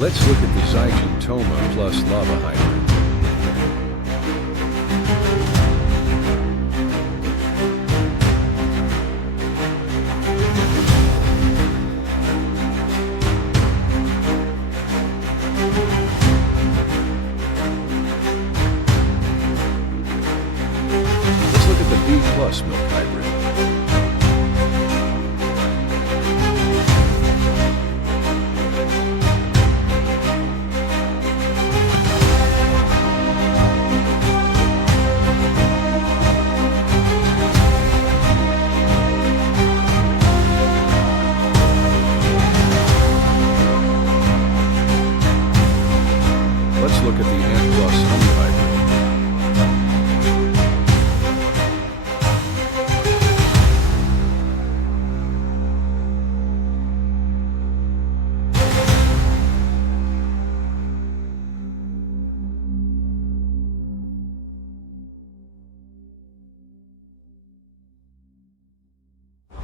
Let's look at the Zygentoma plus lava hybrid. Let's look at the B plus milk hybrid. Let's look at the N plus honey hybrid.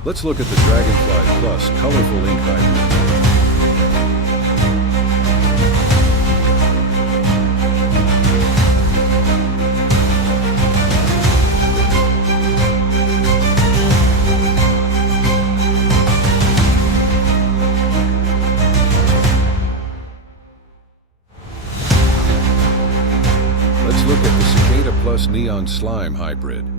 Let's look at the Dragonfly plus colorful ink hybrid. Let's look at the Cicada plus neon slime hybrid.